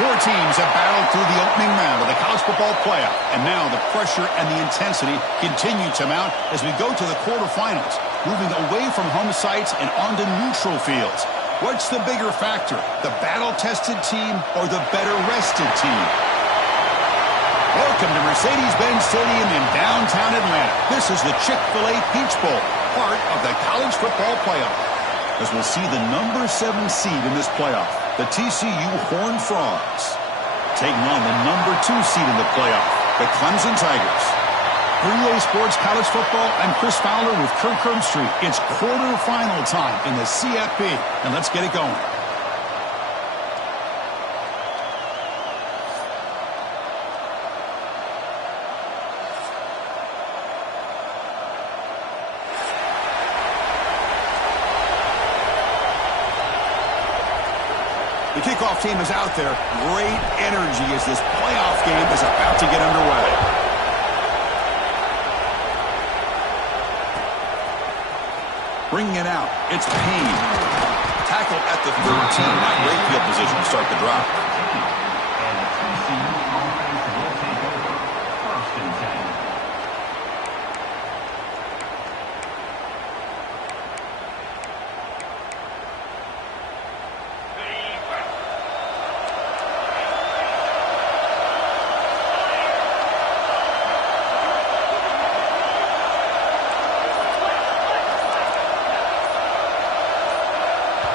Four teams have battled through the opening round of the college football playoff, and now the pressure and the intensity continue to mount as we go to the quarterfinals, moving away from home sites and onto neutral fields. What's the bigger factor, the battle-tested team or the better-rested team? Welcome to Mercedes-Benz Stadium in downtown Atlanta. This is the Chick-fil-A Peach Bowl, part of the college football playoff. As we'll see the number 7 seed in this playoff, the TCU Horned Frogs, taking on the number 2 seed in the playoff, the Clemson Tigers. For EA Sports College Football, I'm Chris Fowler with Kirk Herbstreit. It's quarterfinal time in the CFP, and let's get it going. The kickoff team is out there. Great energy as this playoff game is about to get underway. Bringing it out, it's Payne. Tackled at the 13. Not great field position to start the drive.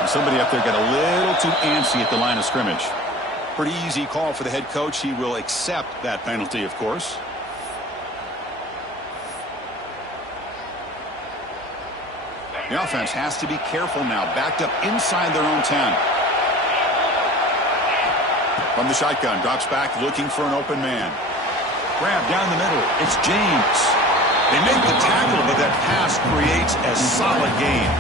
Somebody up there got a little too antsy at the line of scrimmage. Pretty easy call for the head coach. He will accept that penalty, of course. The offense has to be careful now. Backed up inside their own 10. From the shotgun, drops back looking for an open man. Grab down the middle. It's James. They make the tackle, but that pass creates a solid gain.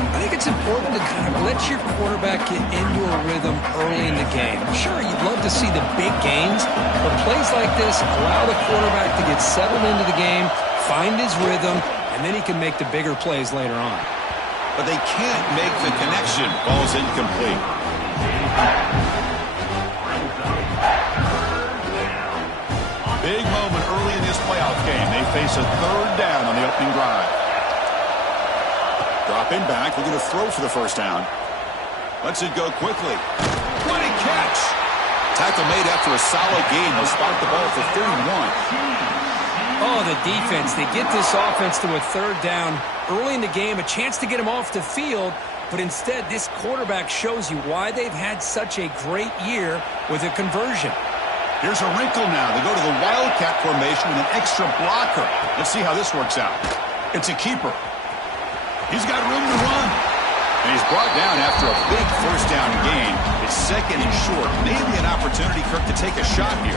I think it's important to kind of let your quarterback get into a rhythm early in the game. Sure, you'd love to see the big gains, but plays like this allow the quarterback to get settled into the game, find his rhythm, and then he can make the bigger plays later on. But they can't make the connection. Ball's incomplete. Big moment early in this playoff game. They face a third down on the opening drive. Dropping back, looking to throw for the first down. Lets it go quickly. What a catch! Tackle made after a solid gain. They'll spot the ball for 31. Oh, the defense. They get this offense to a third down early in the game, a chance to get them off the field, but instead this quarterback shows you why they've had such a great year with a conversion. Here's a wrinkle now. They go to the Wildcat formation with an extra blocker. Let's see how this works out. It's a keeper. He's got room to run. And he's brought down after a big first down gain. It's second and short. Maybe an opportunity, Kirk, to take a shot here.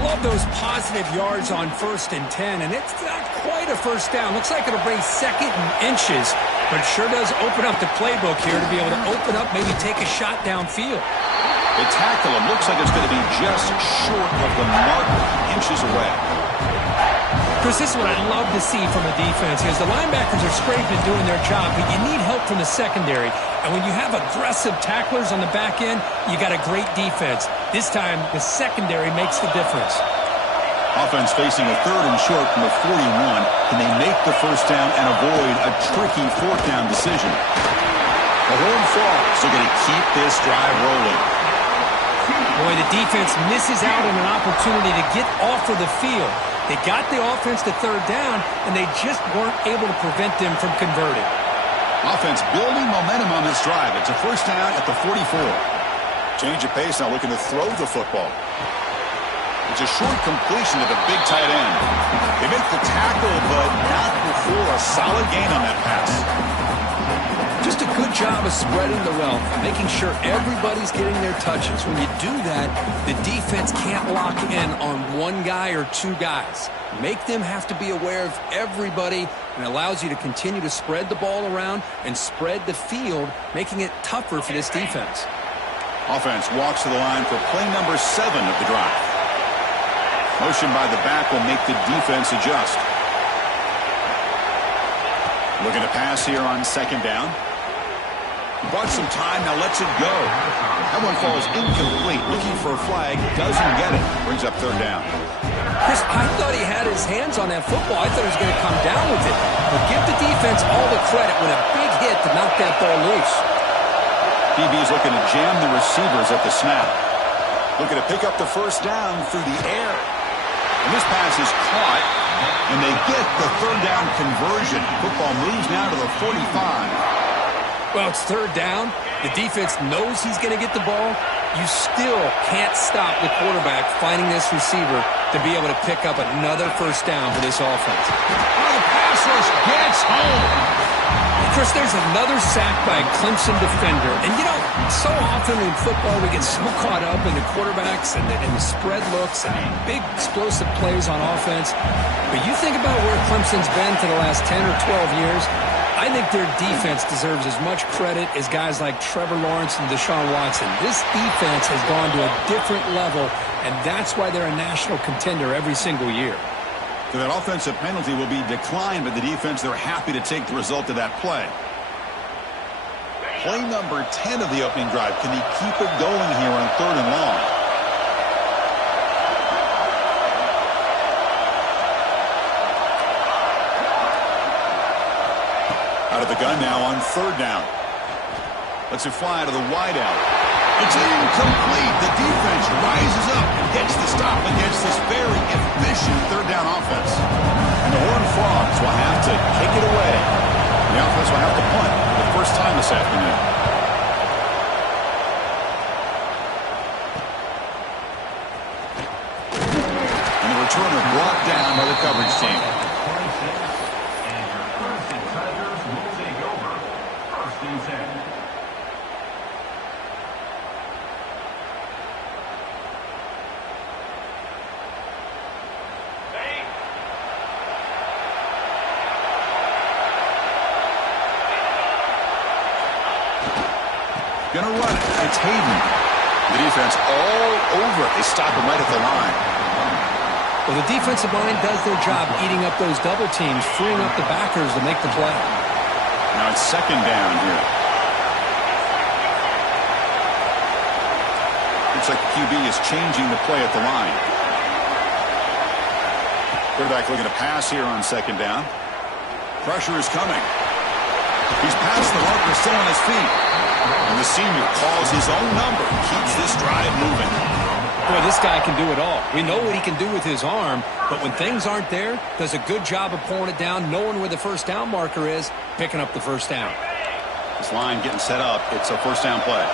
Love those positive yards on 1st and 10, and it's not quite a first down. Looks like it'll bring second and inches, but sure does open up the playbook here to be able to open up, maybe take a shot downfield. They tackle him. Looks like it's going to be just short of the marker, inches away. Chris, this is what I love to see from a defense is the linebackers are scraping and doing their job, but you need help from the secondary. And when you have aggressive tacklers on the back end, you got a great defense. This time, the secondary makes the difference. Offense facing a third and short from the 41. Can they make the first down and avoid a tricky fourth down decision? The Horned Frogs are going to keep this drive rolling. Boy, the defense misses out on an opportunity to get off of the field. They got the offense to third down, and they just weren't able to prevent them from converting. Offense building momentum on this drive. It's a first down at the 44. Change of pace now, looking to throw the football. It's a short completion to the big tight end. They make the tackle, but not before a solid gain on that pass. Just a good job of spreading the wealth, making sure everybody's getting their touches. When you do that, the defense can't lock in on one guy or two guys. Make them have to be aware of everybody, and allows you to continue to spread the ball around and spread the field, making it tougher for this defense. Offense walks to the line for play number 7 of the drive. Motion by the back will make the defense adjust. Looking to pass here on second down. Bought some time, now lets it go. That one falls incomplete. Looking for a flag, doesn't get it. Brings up third down. Chris, I thought he had his hands on that football. I thought he was going to come down with it. But give the defense all the credit with a big hit to knock that ball loose. DB is looking to jam the receivers at the snap. Looking to pick up the first down through the air. And this pass is caught, and they get the third down conversion. Football moves now to the 45. Well, it's third down. The defense knows he's going to get the ball. You still can't stop the quarterback finding this receiver to be able to pick up another first down for this offense. Oh, the pass rush gets home. Chris, there's another sack by a Clemson defender. And, you know, so often in football we get so caught up in the quarterbacks and the spread looks and big explosive plays on offense. But you think about where Clemson's been for the last 10 or 12 years, I think their defense deserves as much credit as guys like Trevor Lawrence and Deshaun Watson. This defense has gone to a different level, and that's why they're a national contender every single year. So that offensive penalty will be declined by the defense. They're happy to take the result of that play. Play number 10 of the opening drive. Can he keep it going here on third and long? Out of the gun now on third down. Lets it fly to the wideout. It's incomplete. The defense rises up and gets the stop against this very efficient third down offense. And the Horned Frogs will have to kick it away. The offense will have to punt for the first time this afternoon. And the returner brought down by the coverage team. Gonna run it. It's Hayden. The defense all over it. They stop him right at the line. Well, the defensive line does their job eating up those double teams, freeing up the backers to make the play. Now it's second down here. Looks like the QB is changing the play at the line. Quarterback looking to pass here on second down. Pressure is coming. He's past the marker, still on his feet. And the senior calls his own number, keeps this drive moving. Boy, this guy can do it all. We know what he can do with his arm, but when things aren't there, does a good job of pulling it down, knowing where the first down marker is, picking up the first down. This line getting set up. It's a first down play.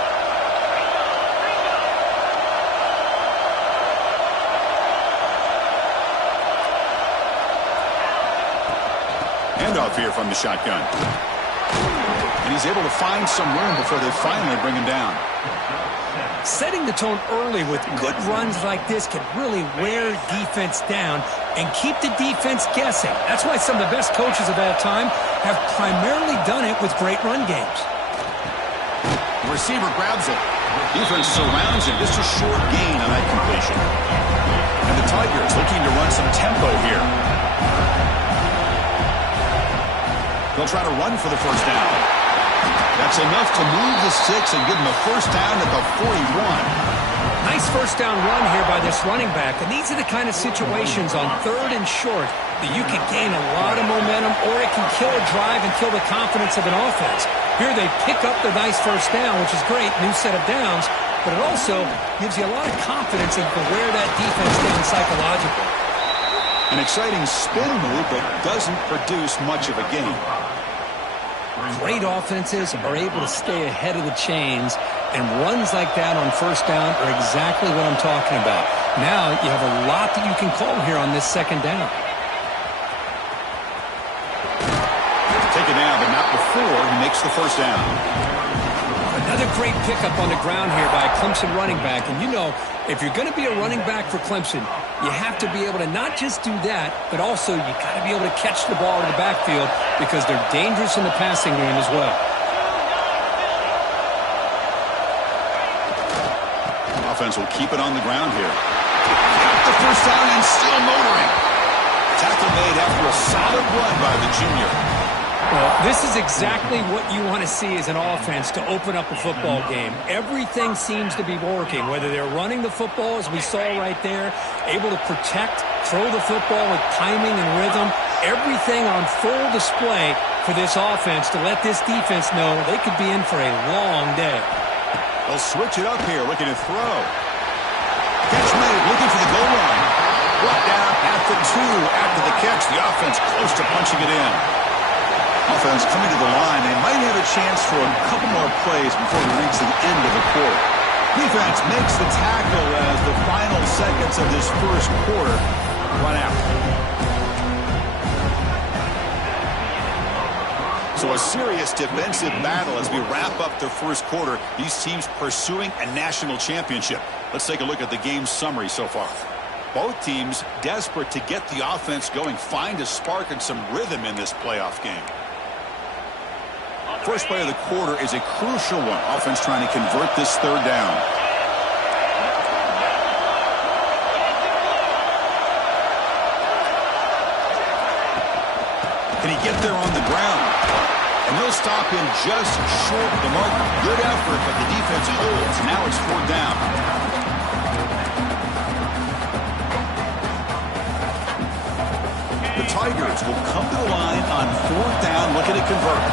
Handoff here from the shotgun. And he's able to find some room before they finally bring him down. Setting the tone early with good runs like this can really wear defense down and keep the defense guessing. That's why some of the best coaches of all time have primarily done it with great run games. The receiver grabs it. Defense surrounds him. Just a short gain on that completion. And the Tigers looking to run some tempo here. They'll try to run for the first down. That's enough to move the sticks and give them a first down at the 41. Nice first down run here by this running back. And these are the kind of situations on third and short that you can gain a lot of momentum, or it can kill a drive and kill the confidence of an offense. Here they pick up the nice first down, which is great, new set of downs, but it also gives you a lot of confidence and you can wear that defense down psychologically. An exciting spin move, but doesn't produce much of a gain. Great offenses are able to stay ahead of the chains, and runs like that on first down are exactly what I'm talking about. Now you have a lot that you can call here on this second down. Take it now, but not before he makes the first down. Another great pickup on the ground here by a Clemson running back. And you know, if you're going to be a running back for Clemson, you have to be able to not just do that, but also you got to be able to catch the ball in the backfield because they're dangerous in the passing game as well. Offense will keep it on the ground here. Got the first down and still motoring. Tackle made after a solid run by the junior. Well, this is exactly what you want to see as an offense to open up a football game. Everything seems to be working, whether they're running the football, as we saw right there, able to protect, throw the football with timing and rhythm, everything on full display for this offense to let this defense know they could be in for a long day. They'll switch it up here, looking to throw. Catch made, looking for the goal line. Brought down at the 2 after the catch. The offense close to punching it in. Offense coming to the line. They might have a chance for a couple more plays before we reach the end of the quarter. Defense makes the tackle as the final seconds of this first quarter run out. So a serious defensive battle as we wrap up the first quarter. These teams pursuing a national championship. Let's take a look at the game summary so far. Both teams desperate to get the offense going, find a spark and some rhythm in this playoff game. First play of the quarter is a crucial one. Offense trying to convert this third down. Can he get there on the ground? And they'll stop him just short of the mark. Good effort, but the defense holds. Now it's fourth down. The Tigers will come to the line on fourth down, looking to convert.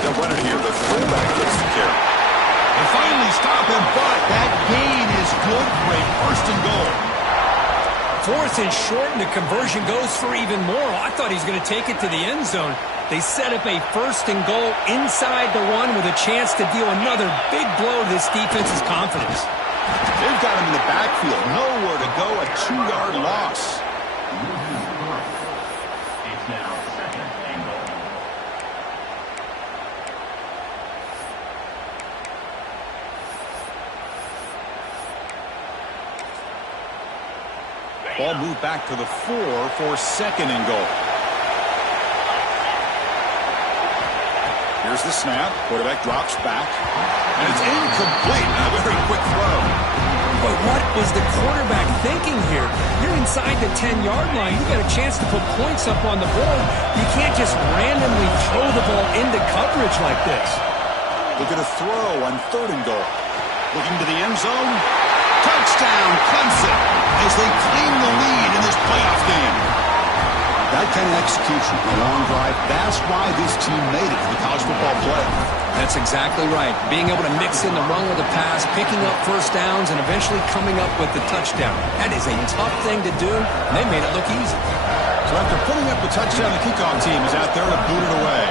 They'll run it here. The fullback gets the carry. They finally stop him, but that gain is good for a first and goal. Fourth and short, and the conversion goes for even more. I thought he was going to take it to the end zone. They set up a first and goal inside the 1 with a chance to deal another big blow to this defense's confidence. They've got him in the backfield. Nowhere to go. A 2-yard loss. Ball moved back to the 4 for second and goal. Here's the snap. Quarterback drops back. And it's incomplete. A very quick throw. But what was the quarterback thinking here? You're inside the 10-yard line. You got a chance to put points up on the board. You can't just randomly throw the ball into coverage like this. Look at a throw on third and goal. Looking to the end zone. Touchdown, Clemson, as they claim the lead in this playoff game. That kind of execution, a long drive, that's why this team made it to the college football playoff. That's exactly right. Being able to mix in the run with the pass, picking up first downs, and eventually coming up with the touchdown. That is a tough thing to do, and they made it look easy. So after putting up the touchdown, the kickoff team is out there to boot it away.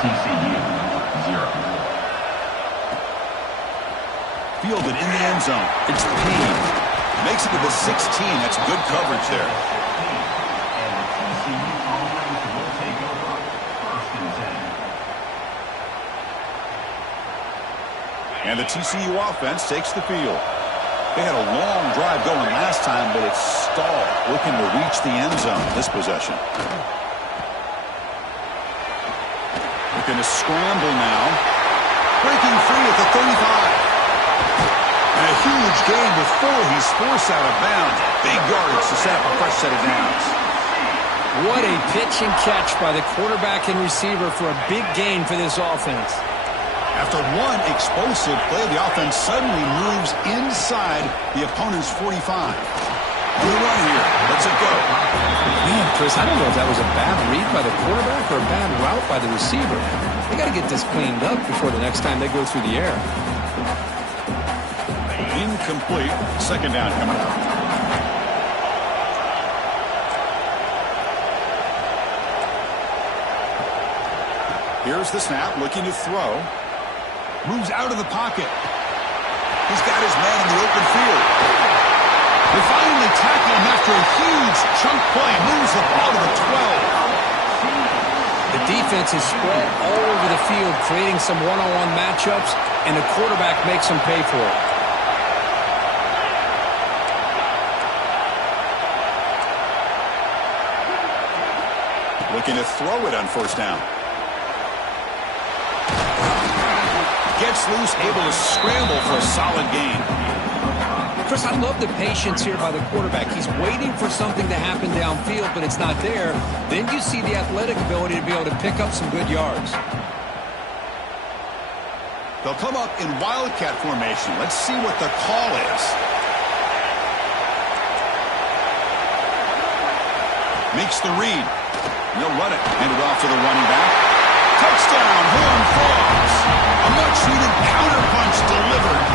TCU 0. Fielded in the end zone. It's Payne. Makes it to the 16. That's good coverage there. And the TCU offense takes the field. They had a long drive going last time, but it's stalled, looking to reach the end zone this possession. Looking to scramble now. Breaking free at the 35. And a huge gain before he's forced out of bounds. Big yardage to set up a fresh set of downs. What a pitch and catch by the quarterback and receiver for a big gain for this offense. After one explosive play, the offense suddenly moves inside the opponent's 45. On the run here. Let's it go. Man, Chris, I don't know if that was a bad read by the quarterback or a bad route by the receiver. They got to get this cleaned up before the next time they go through the air. Incomplete. Second down coming up. Here's the snap, looking to throw. Moves out of the pocket. He's got his man in the open field. They finally tackle him after a huge chunk play. Moves the ball to the 12. The defense is spread all over the field, creating some one-on-one matchups, and the quarterback makes them pay for it. Looking to throw it on first down. Gets loose, able to scramble for a solid gain. Chris, I love the patience here by the quarterback. He's waiting for something to happen downfield, but it's not there. Then you see the athletic ability to be able to pick up some good yards. They'll come up in wildcat formation. Let's see what the call is. Makes the read. They'll run it. Hand it off to the running back. Touchdown, Horned Frogs. A much-needed counterpunch delivered.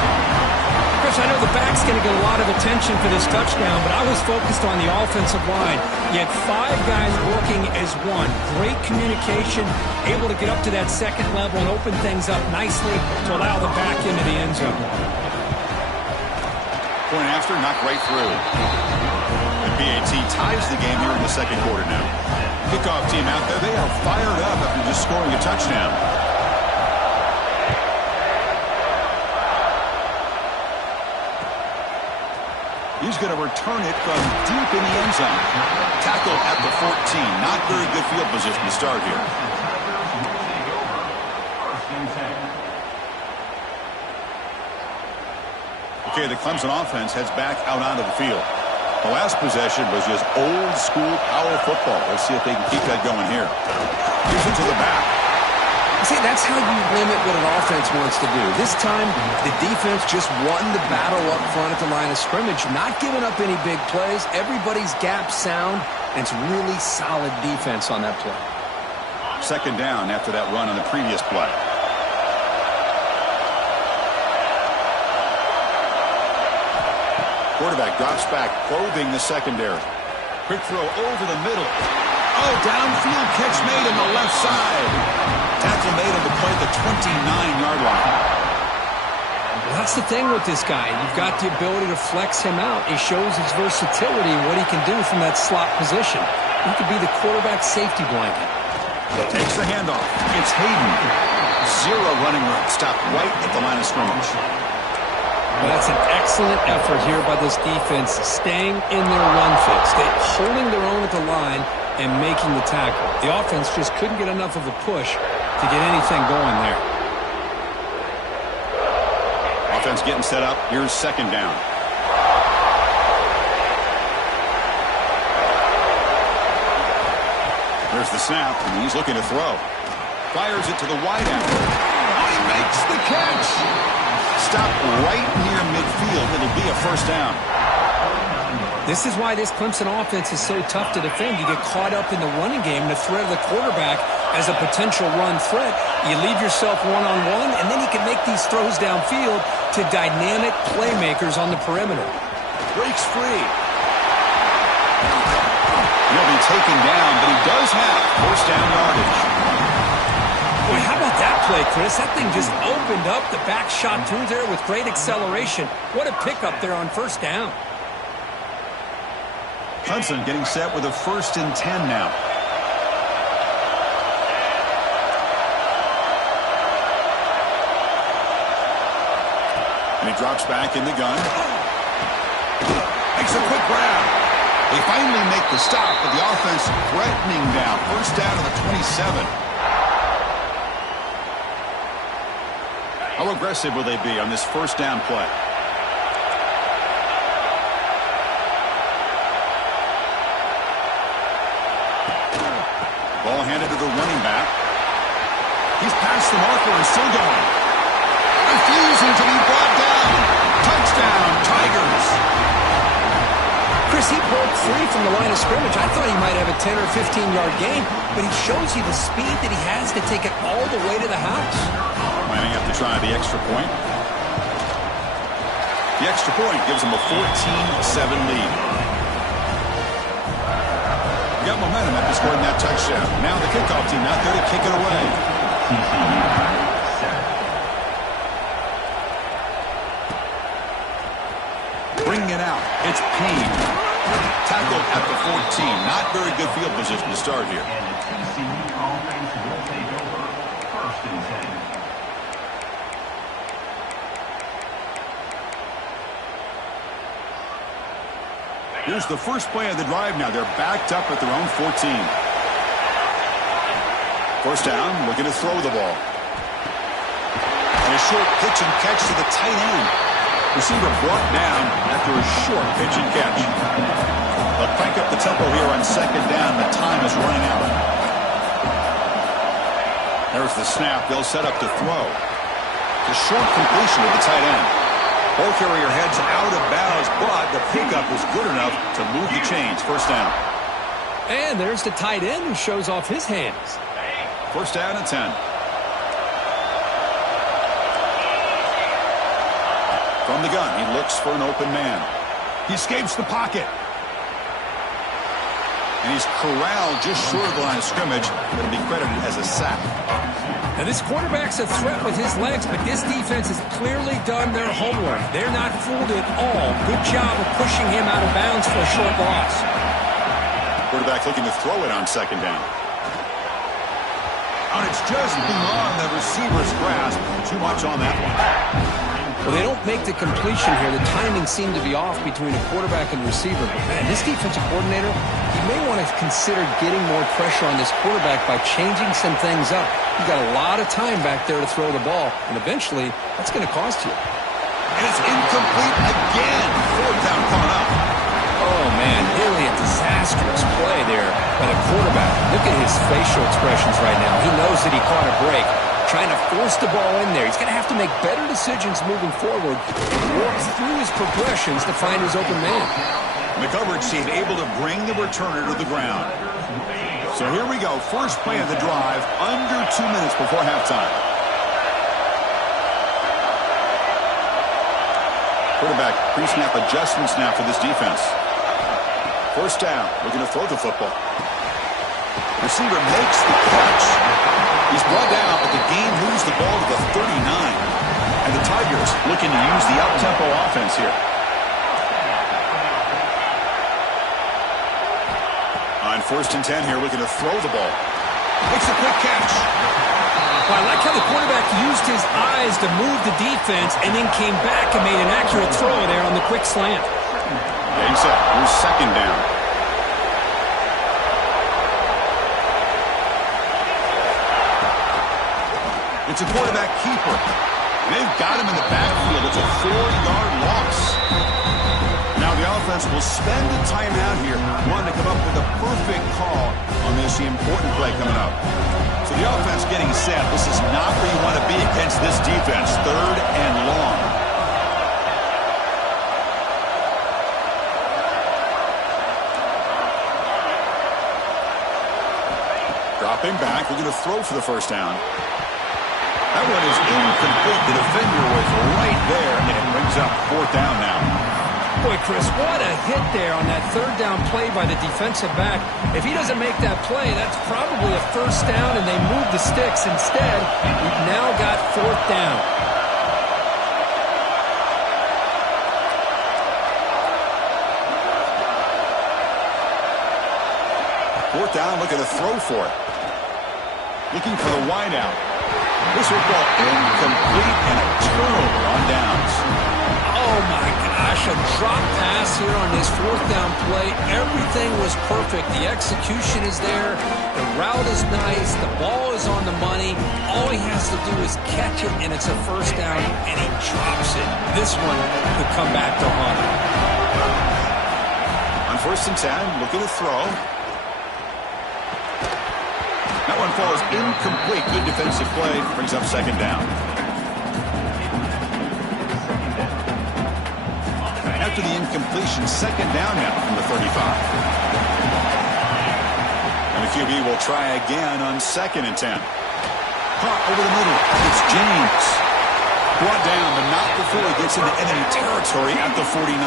Chris, I know the back's going to get a lot of attention for this touchdown, but I was focused on the offensive line. You had 5 guys working as one. Great communication, able to get up to that second level and open things up nicely to allow the back into the end zone. Point after, knocked right through. The PAT ties the game here in the second quarter now. Kickoff team out there, they are fired up after just scoring a touchdown. He's going to return it from deep in the end zone. Tackle at the 14. Not very good field position to start here. Okay, the Clemson offense heads back out onto the field. The last possession was just old school power football. Let's see if they can keep that going here. Here's it to the back. See, that's how you limit what an offense wants to do. This time, the defense just won the battle up front at the line of scrimmage, not giving up any big plays. Everybody's gap sound, and it's really solid defense on that play. Second down after that run on the previous play. Quarterback drops back, probing the secondary. Quick throw over the middle. Oh, downfield catch made on the left side. Tackle made on the play at the 29-yard line. Well, that's the thing with this guy. You've got the ability to flex him out. He shows his versatility and what he can do from that slot position. He could be the quarterback's safety blanket. Takes the handoff. It's Hayden. 0 running room. Stopped right at the line of scrimmage. Well, that's an excellent effort here by this defense, staying in their run fix, holding their own at the line and making the tackle. The offense just couldn't get enough of a push to get anything going there. Offense getting set up. Here's second down. There's the snap, and he's looking to throw. Fires it to the wideout. Oh, he makes the catch. Stop right near midfield. It'll be a first down. This is why this Clemson offense is so tough to defend. You get caught up in the running game, the threat of the quarterback as a potential run threat. You leave yourself one-on-one, and then you can make these throws downfield to dynamic playmakers on the perimeter. Breaks free. He'll be taken down, but he does have first down yardage. Boy, how about that play, Chris? That thing just opened up. The back shot through there with great acceleration. What a pickup there on first down. Clemson getting set with a 1st and 10 now. And he drops back in the gun. Makes a quick grab. They finally make the stop, but the offense threatening down. First down to the 27. How aggressive will they be on this first down play? Ball handed to the running back. He's past the marker and still going. Refusing to be brought down. Touchdown, Tigers. Chris, he broke free from the line of scrimmage. I thought he might have a 10 or 15-yard gain, but he shows you the speed that he has to take it all the way to the house. Lining up to try the extra point. The extra point gives them a 14-7 lead. Got momentum after scoring that touchdown. Now the kickoff team out there to kick it away. Bringing it out. It's Payne. Tackled at the 14. Not very good field position to start here. And the TCU offense will take over 1st and 10. Here's the first play of the drive now. They're backed up at their own 14. First down, looking to throw the ball. And a short pitch and catch to the tight end. Receiver brought down after a short pitch and catch. They'll crank up the tempo here on second down. The time is running out. There's the snap. They'll set up to throw. It's a short completion to the tight end. Ball carrier heads out of bounds, but the pickup is good enough to move the chains. First down. And there's the tight end who shows off his hands. First down and 10. From the gun, he looks for an open man. He escapes the pocket. And he's corralled just short of the line of scrimmage. It'll be credited as a sack. Now, this quarterback's a threat with his legs, but this defense has clearly done their homework. They're not fooled at all. Good job of pushing him out of bounds for a short loss. Quarterback looking to throw it on second down. And it's just beyond the receiver's grasp. Too much on that one. Well, they don't make the completion here. The timing seemed to be off between a quarterback and receiver. But, man, this defensive coordinator, he may want to consider getting more pressure on this quarterback by changing some things up. You got a lot of time back there to throw the ball, and eventually that's going to cost you. And it's incomplete again. Fourth down coming up. Oh, man, really a disastrous play there by the quarterback. Look at his facial expressions right now. He knows that he caught a break, trying to force the ball in there. He's going to have to make better decisions moving forward and work through his progressions to find his open man. The coverage team able to bring the returner to the ground. So here we go. First play of the drive, under 2 minutes before halftime. Quarterback pre-snap adjustments now for this defense. First down, looking to throw the football. Receiver makes the catch. He's brought down, but the game moves the ball to the 39. And the Tigers looking to use the up-tempo offense here. On first and 10 here, looking to throw the ball. Makes a quick catch. Well, I like how the quarterback used his eyes to move the defense and then came back and made an accurate throw there on the quick slant. Yeah, he said, here's second down. It's a quarterback keeper. They've got him in the backfield. It's a 4-yard loss. Now the offense will spend a timeout here, wanting to come up with a perfect call on this important play coming up. So the offense getting set. This is not where you want to be against this defense. Third and long. Dropping back, we're going to throw for the first down. That one is incomplete. The defender was right there, and it brings up fourth down now. Boy, Chris, what a hit there on that third down play by the defensive back. If he doesn't make that play, that's probably a first down, and they move the sticks. Instead, we've now got fourth down. Fourth down, looking to throw for it. Looking for the wideout. This will go incomplete and a turnover on downs. Oh, my gosh, a drop pass here on this fourth down play. Everything was perfect. The execution is there. The route is nice. The ball is on the money. All he has to do is catch it, and it's a first down, and he drops it. This one could come back to haunt him. On first and 10, looking to throw. That one falls incomplete. Good defensive play. Brings up second down. After the incompletion, second down now from the 35. And the QB will try again on second and 10. Caught over the middle. It's James. Brought down, but not before he gets into enemy territory at the 49.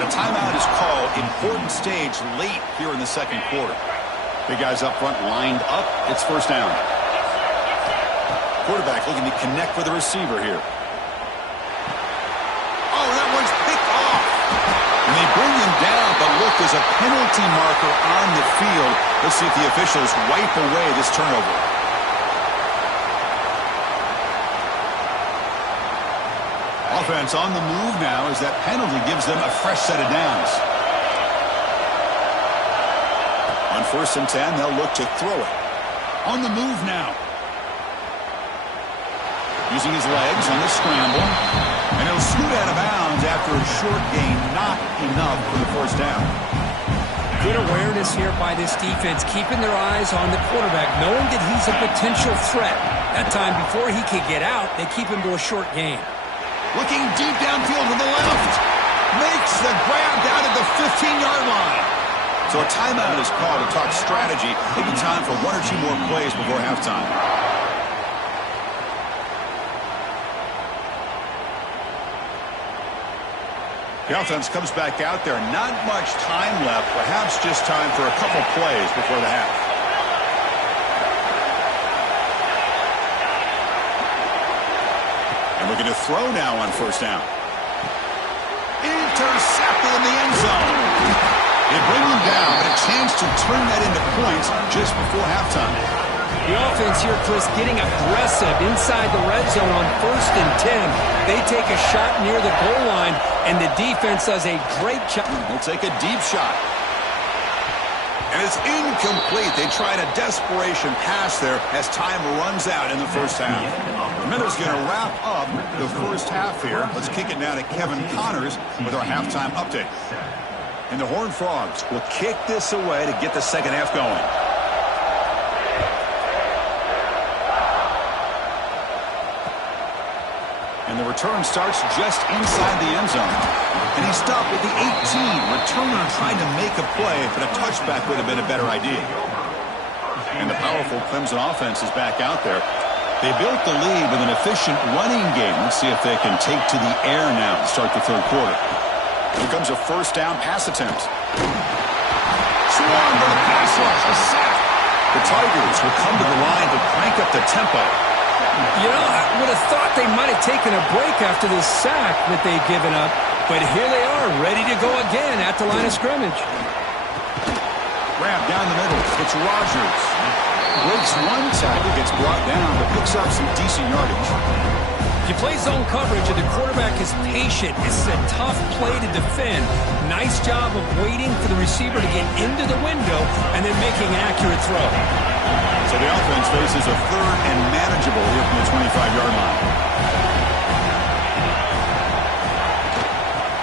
The timeout is called. Important stage late here in the second quarter. Big guys up front lined up. It's first down. Quarterback looking to connect with the receiver here. Oh, that one's picked off. And they bring him down, but look, there's a penalty marker on the field. Let's see if the officials wipe away this turnover. Offense on the move now as that penalty gives them a fresh set of downs. On first and 10, they'll look to throw it. On the move now. Using his legs on the scramble. And he'll scoot out of bounds after a short gain. Not enough for the first down. Good awareness here by this defense, keeping their eyes on the quarterback, knowing that he's a potential threat. That time, before he could get out, they keep him to a short gain. Looking deep downfield to the left. Makes the grab down at the 15-yard line. So a timeout is called to talk strategy. Maybe time for one or two more plays before halftime. The offense comes back out there. Not much time left. Perhaps just time for a couple plays before the half. And looking to throw now on first down. Intercepted in the end zone. They bring him down, but a chance to turn that into points just before halftime. The offense here, Chris, getting aggressive inside the red zone on 1st and 10. They take a shot near the goal line, and the defense does a great job. They'll take a deep shot. And it's incomplete. They tried a desperation pass there as time runs out in the first half. The Miners going to wrap up the first half here. Let's kick it now to Kevin Connors with our halftime update. And the Horned Frogs will kick this away to get the second half going. And the return starts just inside the end zone. And he stopped at the 18. Returner trying to make a play, but a touchback would have been a better idea. And the powerful Clemson offense is back out there. They built the lead with an efficient running game. Let's see if they can take to the air now to start the third quarter. Here comes a first down pass attempt. Swarm for the pass rush, a sack. The Tigers will come to the line to crank up the tempo. You know, I would have thought they might have taken a break after this sack that they'd given up, but here they are, ready to go again at the line of scrimmage. Grab down the middle. It's Rogers. Breaks one tackle, gets brought down, but picks up some decent yardage. You play zone coverage and the quarterback is patient. This is a tough play to defend. Nice job of waiting for the receiver to get into the window and then making an accurate throw. So the offense faces a third and manageable here from the 25-yard line.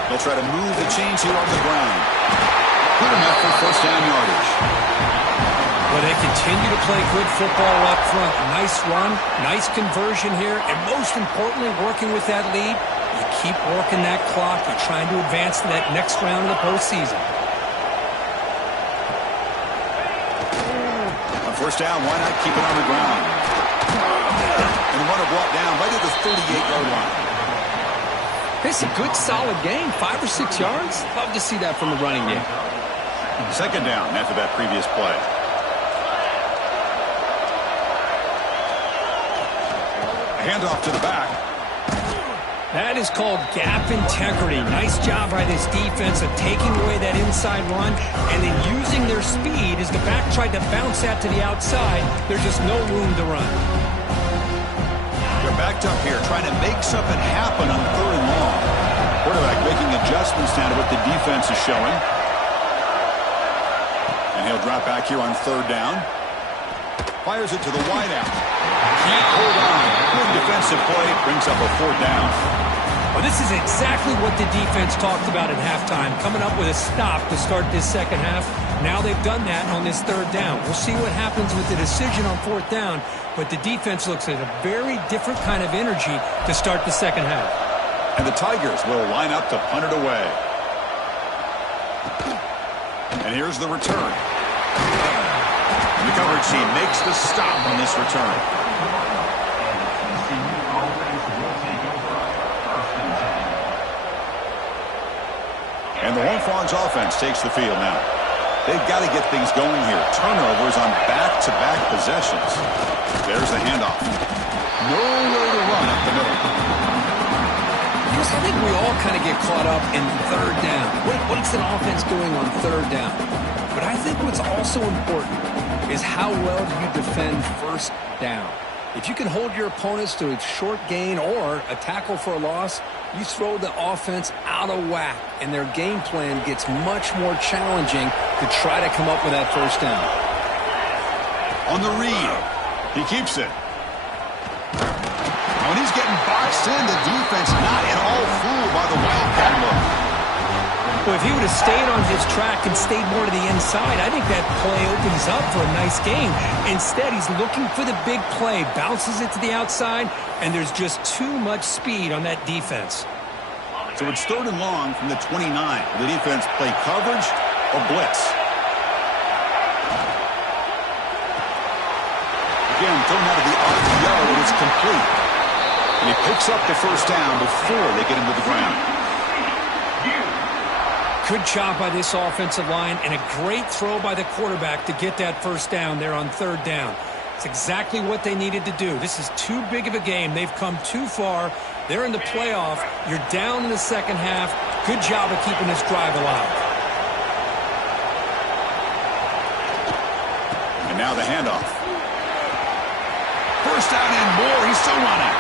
They'll try to move the chains here on the ground. Good enough for first down yardage. Well, they continue to play good football up front. Nice run, nice conversion here, and most importantly, working with that lead, you keep working that clock. You're trying to advance to that next round of the postseason. On first down, why not keep it on the ground? And the runner brought down right at the 38-yard line. It's a good, solid game, 5 or 6 yards. Love to see that from the running game. Second down after that previous play. Handoff to the back. That is called gap integrity. Nice job by this defense of taking away that inside run and then using their speed as the back tried to bounce that to the outside. There's just no room to run. They're backed up here trying to make something happen on third and long. Quarterback making adjustments now to what the defense is showing. And he'll drop back here on third down. Fires it to the wideout. Can't hold on. Good defensive play. Brings up a fourth down. Well, this is exactly what the defense talked about at halftime, coming up with a stop to start this second half. Now they've done that on this third down. We'll see what happens with the decision on fourth down, but the defense looks at a very different kind of energy to start the second half. And the Tigers will line up to punt it away. And here's the return. The coverage team makes the stop on this return. And the Horned Frogs offense takes the field now. They've got to get things going here. Turnovers on back-to-back possessions. There's the handoff. Nowhere to run up the middle. Chris, I think we all kind of get caught up in third down. What's an offense doing on third down? But I think what's also important is how well do you defend first down. If you can hold your opponents to a short gain or a tackle for a loss, you throw the offense out of whack, and their game plan gets much more challenging to try to come up with that first down. On the read, he keeps it. When he's getting boxed in, the defense not at all fooled Well, if he would have stayed on his track and stayed more to the inside, I think that play opens up for a nice game. Instead, he's looking for the big play, bounces it to the outside, and there's just too much speed on that defense. So it's 3rd and long from the 29. Will the defense play coverage or blitz? Again, thrown out of the RPO, and it's complete. And he picks up the first down before they get him to the ground. Good job by this offensive line, and a great throw by the quarterback to get that first down there on 3rd down. It's exactly what they needed to do. This is too big of a game. They've come too far. They're in the playoff. You're down in the second half. Good job of keeping this drive alive. And now the handoff. First down and more. He's still running.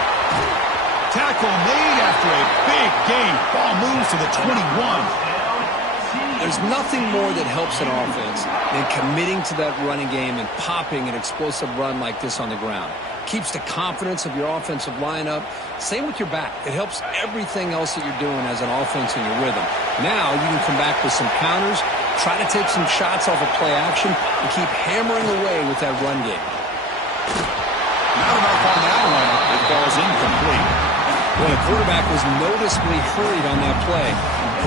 Tackle made after a big gain. Ball moves to the 21. There's nothing more that helps an offense than committing to that running game and popping an explosive run like this on the ground. Keeps the confidence of your offensive lineup. Same with your back. It helps everything else that you're doing as an offense in your rhythm. Now you can come back with some counters, try to take some shots off of play action, and keep hammering away with that run game. Not enough on that one. It falls incomplete. Well, the quarterback was noticeably hurried on that play.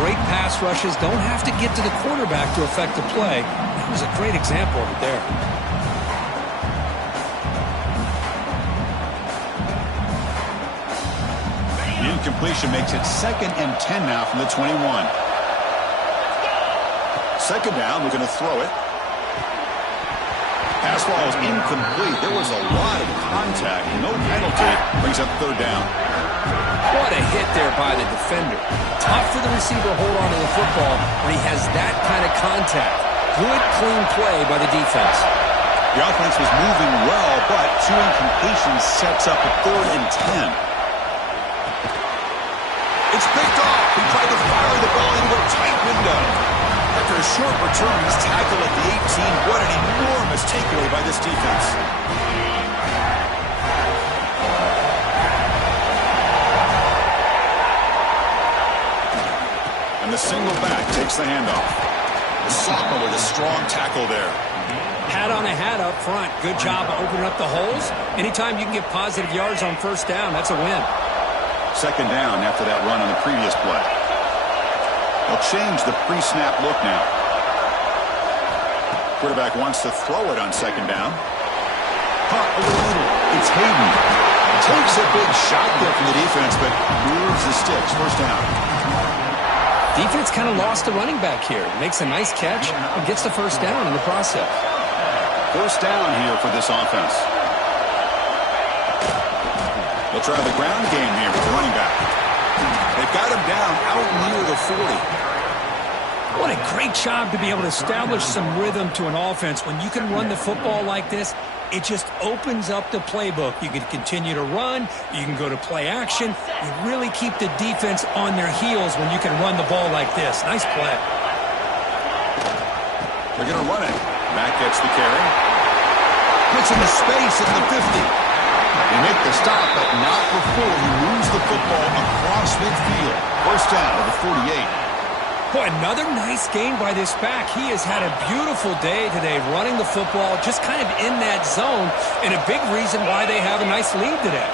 Great pass rushes don't have to get to the quarterback to affect the play. That was a great example of it there. The incompletion makes it 2nd and 10 now from the 21. 2nd down, we're going to throw it. Pass ball is incomplete. There was a lot of contact. No penalty. Brings up 3rd down. What a hit there by the defender. Tough for the receiver to hold on to the football when he has that kind of contact. Good, clean play by the defense. The offense was moving well, but 2 incompletions sets up a 3rd and 10. It's picked off. He tried to fire the ball into a tight window. After a short return, he's tackled at the 18. What an enormous takeaway by this defense. And the single back takes the handoff. The sophomore with a strong tackle there. Hat on a hat up front. Good job of opening up the holes. Anytime you can get positive yards on first down, that's a win. 2nd down after that run on the previous play. They'll change the pre-snap look now. Quarterback wants to throw it on 2nd down. Caught over the middle. It's Hayden. Takes a big shot there from the defense, but moves the sticks. First down. Defense kind of lost the running back here. Makes a nice catch and gets the first down in the process. First down here for this offense. They'll try the ground game here with the running back. They've got him down out near the 40. What a great job to be able to establish some rhythm to an offense. When you can run the football like this, it just opens up the playbook. You can continue to run. You can go to play action. You really keep the defense on their heels when you can run the ball like this. Nice play. They're going to run it. Matt gets the carry. Puts him in space at the 50. They make the stop, but not before he moves the football across midfield. First down at the 48. Boy, another nice game by this back. He has had a beautiful day today running the football, just kind of in that zone, and a big reason why they have a nice lead today.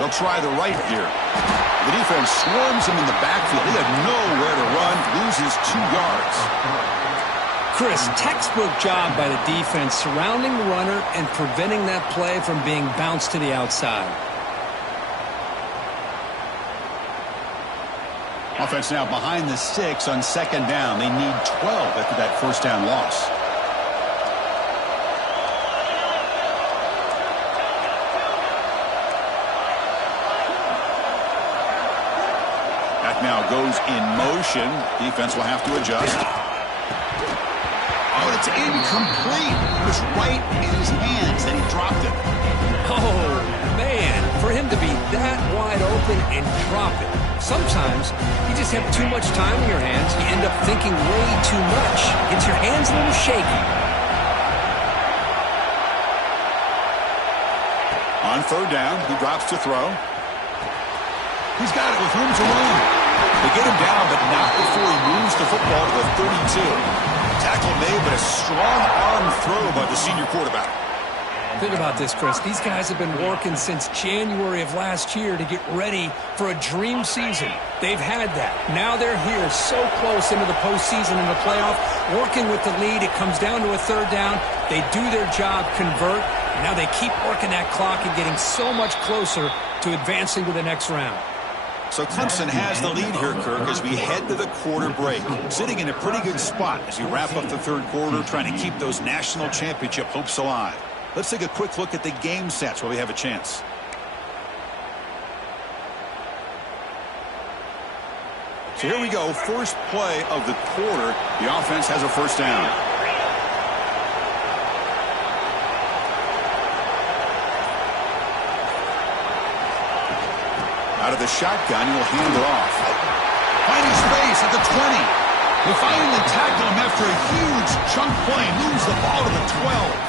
They'll try the right here. The defense swarms him in the backfield. He had nowhere to run, loses 2 yards. Chris, textbook job by the defense surrounding the runner and preventing that play from being bounced to the outside. Offense now behind the 6 on 2nd down. They need 12 after that first down loss. That now goes in motion. Defense will have to adjust. Oh, it's incomplete. It was right in his hands, and he dropped it. Oh, man, for him to be that wide open and drop it. Sometimes you just have too much time in your hands. You end up thinking way too much. Gets your hands a little shaky. On third down, he drops to throw. He's got it with room to run. They get him down, but not before he moves the football to the 32. Tackle made, but a strong arm throw by the senior quarterback. Think about this, Chris. These guys have been working since January of last year to get ready for a dream season. They've had that. Now they're here so close into the postseason and the playoff, working with the lead. It comes down to a third down. They do their job, convert. And now they keep working that clock and getting so much closer to advancing to the next round. So Clemson has the lead here, Kirk, as we head to the quarter break. Sitting in a pretty good spot as we wrap up the third quarter, trying to keep those national championship hopes alive. Let's take a quick look at the game sets while we have a chance. So here we go. First play of the quarter. The offense has a first down. Out of the shotgun, he'll hand it off. Finding space at the 20. They finally tackle him after a huge chunk play. Moves the ball to the 12.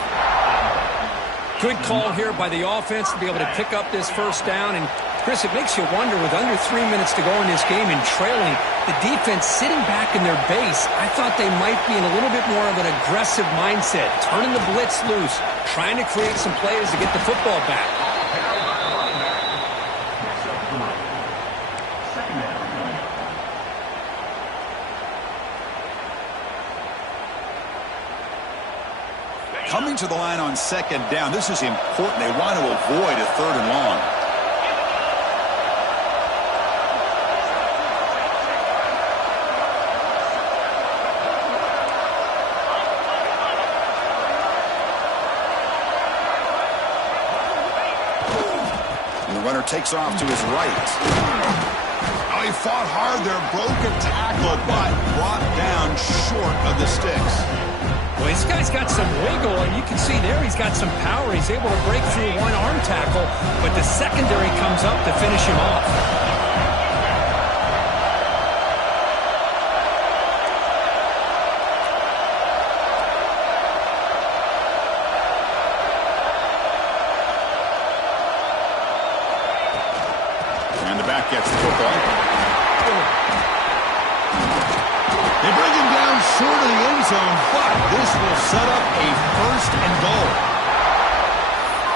Good call here by the offense to be able to pick up this first down. And, Chris, it makes you wonder, with under 3 minutes to go in this game and trailing, the defense sitting back in their base, I thought they might be in a little bit more of an aggressive mindset, turning the blitz loose, trying to create some plays to get the football back. Coming to the line on second down. This is important. They want to avoid a third and long. And the runner takes off to his right. Oh, he fought hard there, broke a tackle, but brought down short of the sticks. Well, this guy's got some wiggle, and you can see there he's got some power. He's able to break through one arm tackle, but the secondary comes up to finish him off. And the back gets the football. They bring him down short of the end zone, but this will set up a first and goal.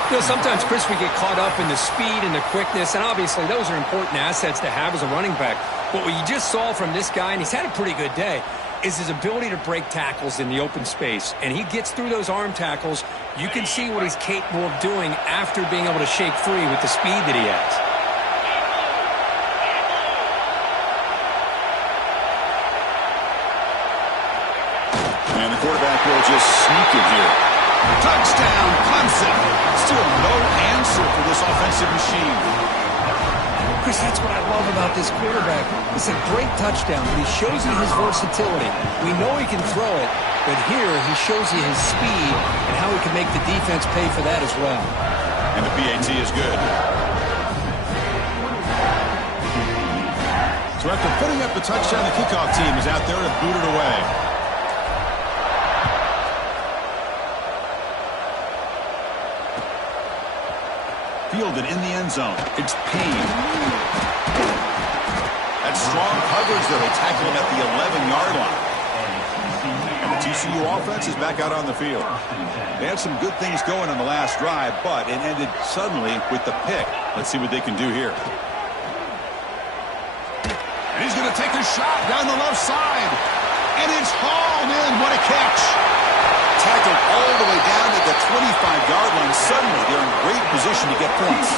You know, sometimes, Chris, we get caught up in the speed and the quickness, and obviously those are important assets to have as a running back. But what you just saw from this guy, and he's had a pretty good day, is his ability to break tackles in the open space. And he gets through those arm tackles. You can see what he's capable of doing after being able to shake free with the speed that he has. And the quarterback will just sneak it here. Touchdown, Clemson. Still no answer for this offensive machine. Chris, that's what I love about this quarterback. It's a great touchdown, but he shows you his versatility. We know he can throw it, but here he shows you his speed and how he can make the defense pay for that as well. And the PAT is good. So after putting up the touchdown, the kickoff team is out there to boot it away. Fielded in the end zone. It's Payne. That's strong coverage, though. They tackle him at the 11-yard line. And the TCU offense is back out on the field. They had some good things going on the last drive, but it ended suddenly with the pick. Let's see what they can do here. And he's going to take a shot down the left side. And it's hauled in. What a catch. Tackled all the way down to the 25-yard line. Suddenly, they're in great position to get points.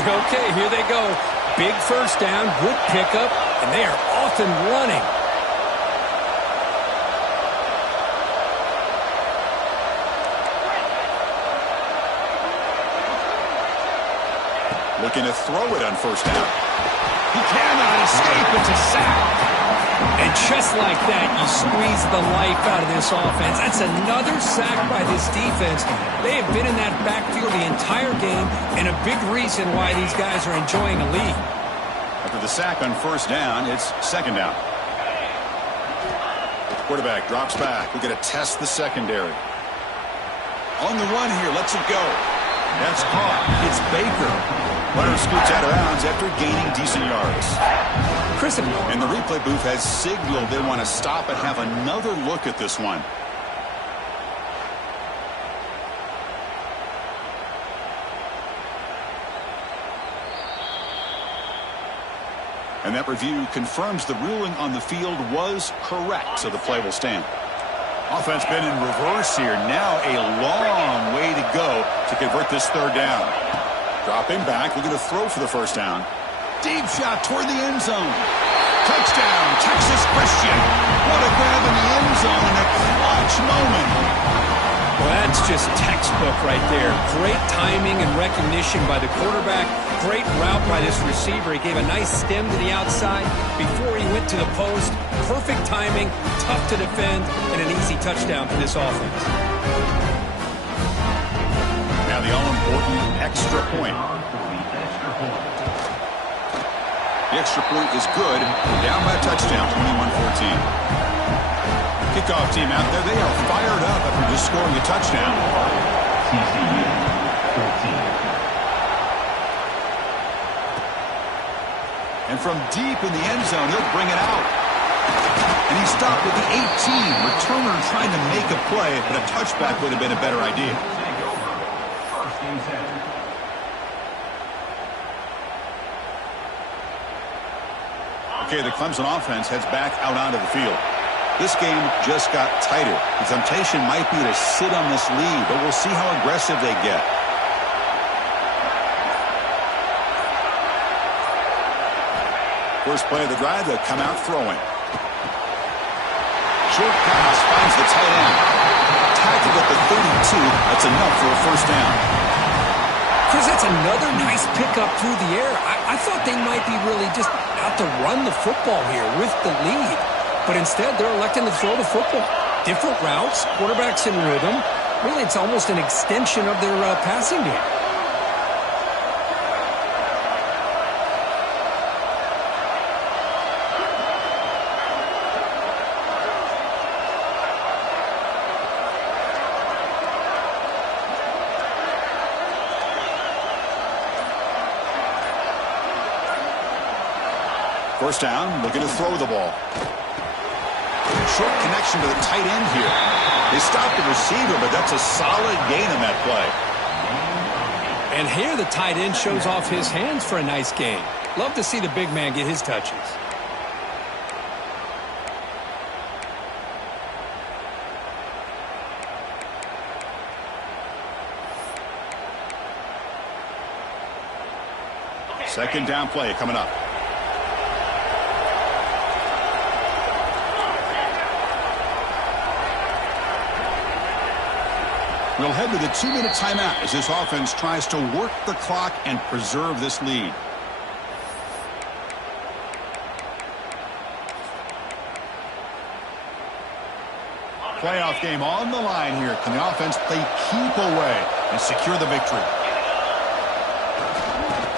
Okay, here they go. Big first down, good pickup, and they are off and running. Looking to throw it on first down. He cannot escape. It's a sack. And just like that, you squeeze the life out of this offense. That's another sack by this defense. They have been in that backfield the entire game, and a big reason why these guys are enjoying a lead. After the sack on first down, it's second down. The quarterback drops back. We're going to test the secondary. On the run here, lets it go. That's caught. It's Baker. Runner scoots out of bounds after gaining decent yards. Chris, and the replay booth has signaled they want to stop and have another look at this one. And that review confirms the ruling on the field was correct, so the play will stand. Offense been in reverse here. Now a long way to go to convert this third down. Dropping back, looking to throw for the first down. Deep shot toward the end zone. Touchdown, Texas Christian. What a grab in the end zone in a clutch moment. Well, that's just textbook right there. Great timing and recognition by the quarterback. Great route by this receiver. He gave a nice stem to the outside before he went to the post. Perfect timing, tough to defend, and an easy touchdown for this offense. Now the all-important extra point. The extra point is good. Down by a touchdown, 21-14. Kickoff team out there, they are fired up after just scoring a touchdown. TCU 14. And from deep in the end zone, he'll bring it out. And he stopped at the 18. Returner trying to make a play, but a touchback would have been a better idea. Take over. First and 10. Okay, the Clemson offense heads back out onto the field. This game just got tighter. The temptation might be to sit on this lead, but we'll see how aggressive they get. First play of the drive, they'll come out throwing. Short pass finds the tight end. Tackled at the 32. That's enough for a first down. Chris, that's another nice pickup through the air. I thought they might be really just out to run the football here with the lead. But instead, they're electing to throw the football. Different routes, quarterbacks in rhythm. Really, it's almost an extension of their passing game. First down, looking to throw the ball. Short connection to the tight end here. They stopped the receiver, but that's a solid gain in that play. And here the tight end shows off his hands for a nice gain. Love to see the big man get his touches. Second down play coming up. We'll head to the 2-minute timeout as this offense tries to work the clock and preserve this lead. Playoff game on the line here. Can the offense play keep away and secure the victory?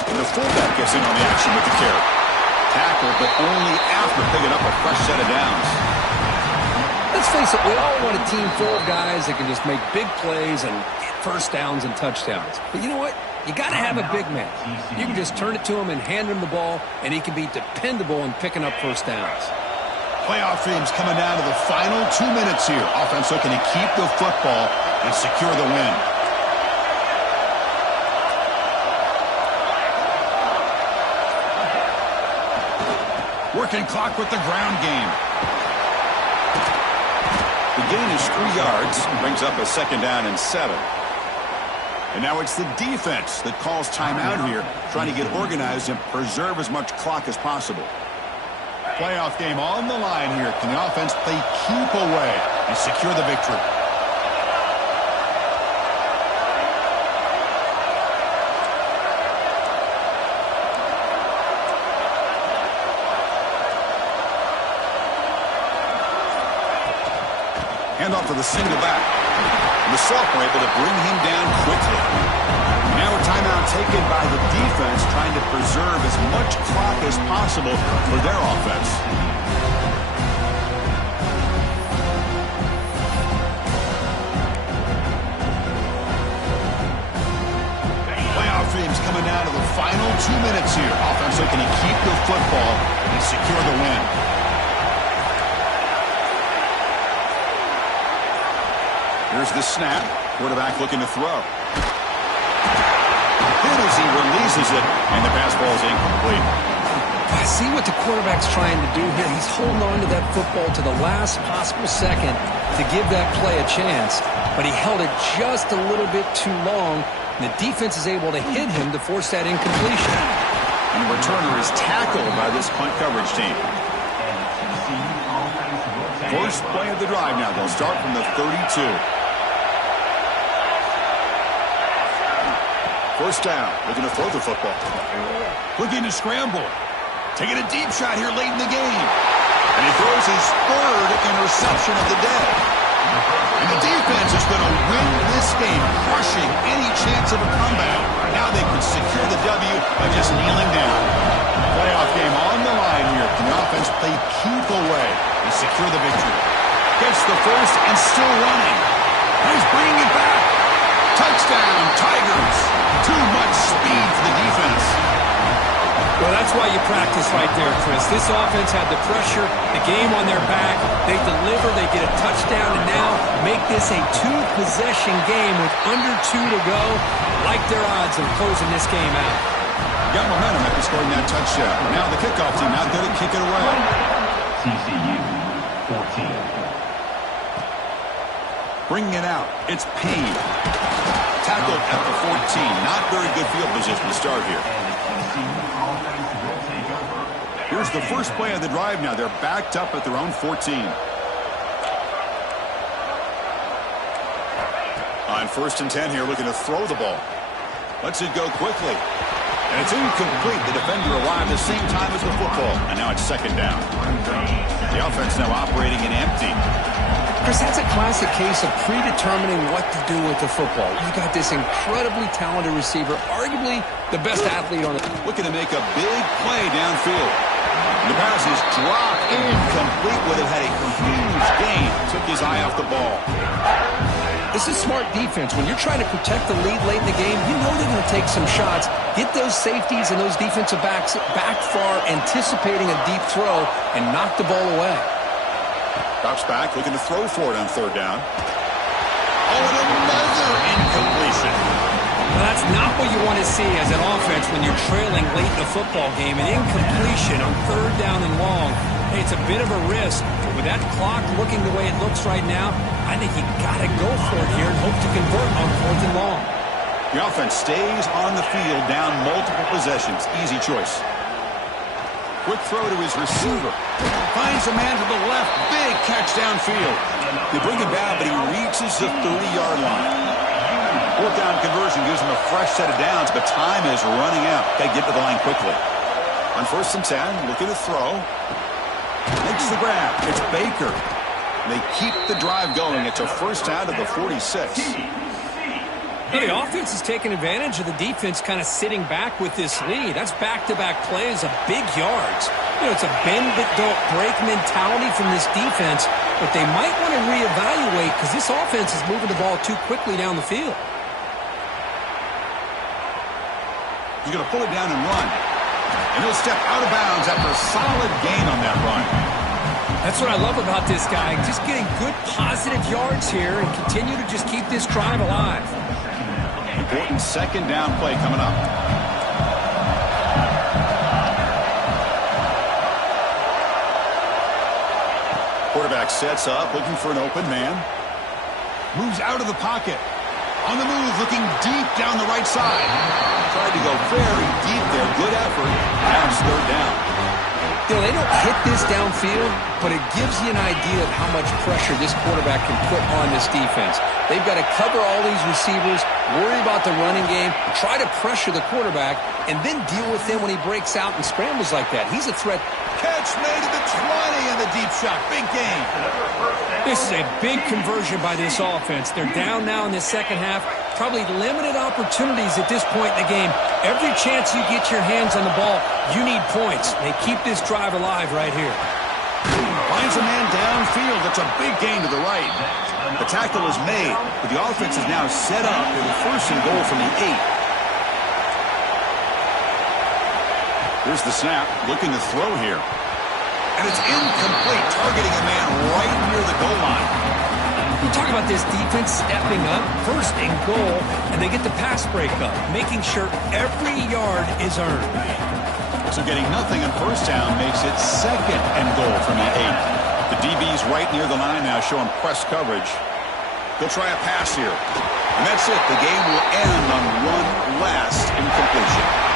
And the fullback gets in on the action with the carry. Tackle, but only after picking up a fresh set of downs. Let's face it, we all want a team full of guys that can just make big plays and get first downs and touchdowns. But you know what? You got to have a big man. You can just turn it to him and hand him the ball, and he can be dependable in picking up first downs. Playoff games coming down to the final 2 minutes here. Offense looking to keep the football and secure the win. Working clock with the ground game. The gain is 3 yards, brings up a second down and 7. And now it's the defense that calls timeout here, trying to get organized and preserve as much clock as possible. Playoff game on the line here. Can the offense play keep away and secure the victory? Hand off to the single back. And the sophomore able to bring him down quickly. Now a timeout taken by the defense, trying to preserve as much clock as possible for their offense. 2 minutes here. Offense looking to keep the football and secure the win. Here's the snap. Quarterback looking to throw. Hit as he releases it, and the pass ball is incomplete. I see what the quarterback's trying to do here. He's holding on to that football to the last possible second to give that play a chance, but he held it just a little bit too long, and the defense is able to hit him to force that incompletion. And the returner is tackled by this punt coverage team. First play of the drive now. They'll start from the 32. First down, looking to throw the football. Looking to scramble. Taking a deep shot here late in the game. And he throws his third interception of the day. And the defense is going to win this game, crushing any chance of a comeback. Now they can secure the W by just kneeling down. Playoff game on the line here. Can the offense play keep away and secure the victory? Gets the first and still running. He's bringing it back. Touchdown, Tigers. Too much speed for the defense. Well, that's why you practice right there, Chris. This offense had the pressure, the game on their back. They deliver, they get a touchdown, and now make this a two-possession game with under 2 to go. Like their odds of closing this game out. Got momentum after scoring that touchdown. Now the kickoff team out there to kick it away. TCU 14. Bringing it out. It's Payne. Tackled at the 14. Not very good field position to start here. Here's the first play of the drive now. They're backed up at their own 14. On 1st and 10 here, looking to throw the ball. Lets it go quickly. And it's incomplete. The defender arrived the same time as the football. And now it's 2nd down. The offense now operating in empty. Chris, that's a classic case of predetermining what to do with the football. You got this incredibly talented receiver, arguably the best athlete on the... Looking to make a big play downfield. The pass is dropped incomplete with it. Had a huge gain. Took his eye off the ball. This is smart defense. When you're trying to protect the lead late in the game, you know they're going to take some shots. Get those safeties and those defensive backs back far, anticipating a deep throw, and knock the ball away. Drops back, looking to throw for it on 3rd down. Oh, and another incompletion. Well, that's not what you want to see as an offense when you're trailing late in the football game. An incompletion on 3rd down and long. Hey, it's a bit of a risk, but with that clock looking the way it looks right now, I think you got to go for it here and hope to convert on 4th and long. The offense stays on the field, down multiple possessions. Easy choice. Quick throw to his receiver. Finds a man to the left. Big catch downfield. They bring him down, but he reaches the 30-yard line. 4th down conversion gives him a fresh set of downs, but time is running out. Got to get to the line quickly. On 1st and 10, looking to throw. Makes the grab. It's Baker. They keep the drive going. It's a first down to the 46. The offense is taking advantage of the defense kind of sitting back with this lead. That's back-to-back plays of big yards. You know, it's a bend-but-don't-break mentality from this defense, but they might want to reevaluate because this offense is moving the ball too quickly down the field. He's going to pull it down and run. And he'll step out of bounds after a solid gain on that run. That's what I love about this guy. Just getting good positive yards here and continue to just keep this drive alive. Important 2nd down play coming up. Quarterback sets up, looking for an open man. Moves out of the pocket. On the move, looking deep down the right side. Tried to go very deep there. Good effort. Now it's 3rd down. You know, they don't hit this downfield, but it gives you an idea of how much pressure this quarterback can put on this defense. They've got to cover all these receivers, worry about the running game, try to pressure the quarterback, and then deal with him when he breaks out and scrambles like that. He's a threat. Catch made to the 20 and the deep shot. Big gain. This is a big conversion by this offense. They're down now in the 2nd half. Probably limited opportunities at this point in the game. Every chance you get your hands on the ball, you need points. They keep this drive alive right here. Finds a man downfield. That's a big gain to the right. The tackle is made, but the offense is now set up in the 1st and goal from the 8. Here's the snap, looking to throw here. And it's incomplete, targeting a man right near the goal line. We talk about this defense stepping up, first and goal, and they get the pass breakup, making sure every yard is earned. So getting nothing on first down makes it second and goal from the 8. The DB's right near the line now, showing press coverage. They'll try a pass here. And that's it. The game will end on one last incompletion.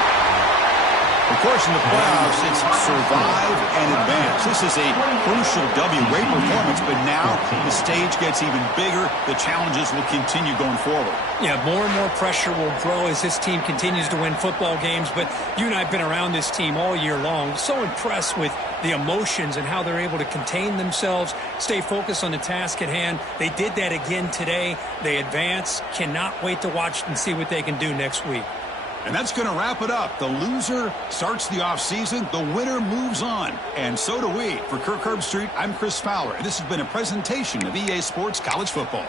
Of course, in the playoffs, it's survive and advance. This is a crucial W. Great performance, but now the stage gets even bigger. The challenges will continue going forward. Yeah, more and more pressure will grow as this team continues to win football games. But you and I have been around this team all year long. So impressed with the emotions and how they're able to contain themselves, stay focused on the task at hand. They did that again today. They advance. Cannot wait to watch and see what they can do next week. And that's going to wrap it up. The loser starts the offseason. The winner moves on. And so do we. For Kirk Herbstreit, I'm Chris Fowler. And this has been a presentation of EA Sports College Football.